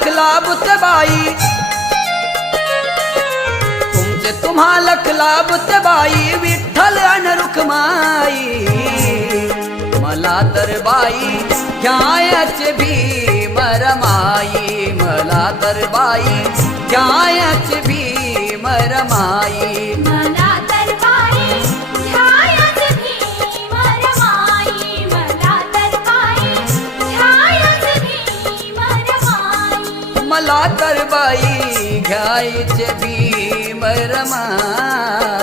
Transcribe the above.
लखला बुतबाई, तुमचे लखला बुतबाई, विठ्ठल अन रुक्माई. मला तर बाई घ्यायचे भीम रमाई, मला तर बाई घ्यायचे भीम रमाई. मला तर बाई घ्यायचे भीम रमाई, मला तर बाई घ्यायचे भीम रमाई. मला तर बाई घ्यायचे भीम रमाई.